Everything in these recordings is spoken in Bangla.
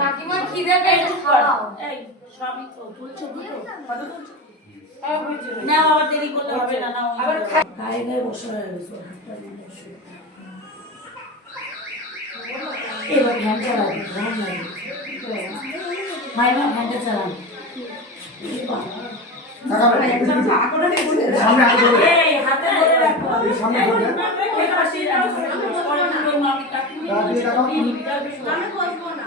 কাকিমা খিদে পেয়েছে খাওয়াও। এই সবই তো তুলছো দুটো কত তুলছো না আবার দেরি করলে হবে না না আবার গায়ে গায়ে বসে রয়েছে হাতটা দিয়ে বসে এবার ফ্যান চালাবি গরম লাগে মাইমা ফ্যানটা চালাবি এই হাতে ধরে রাখো সামনে ধরে ওই পাশে রাখো আমি কাটি আমি বসবো না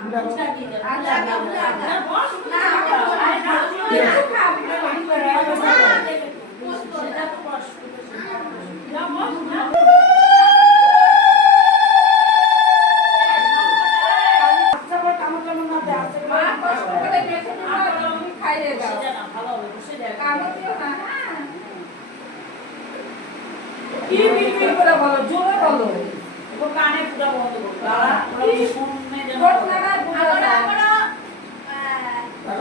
কানে পুরো বন্ধ করো তারা ওরা শুননে যেন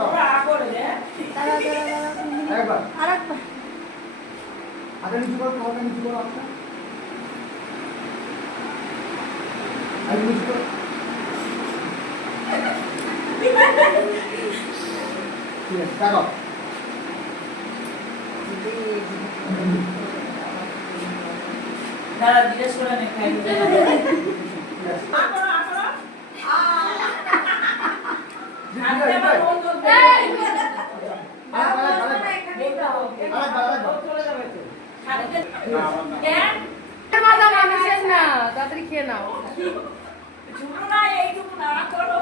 ওরা করে দে একবার আরেকবার আগে নিচু করো তোমাকে নিচু করো আপনি আগে নিচু করো ঠিক আছে দেখো দাঁড়া জিজ্ঞেস করে নে খাই তাড়াতাড়ি খেয়ে নাও ঝুমো না এইটুকু না করো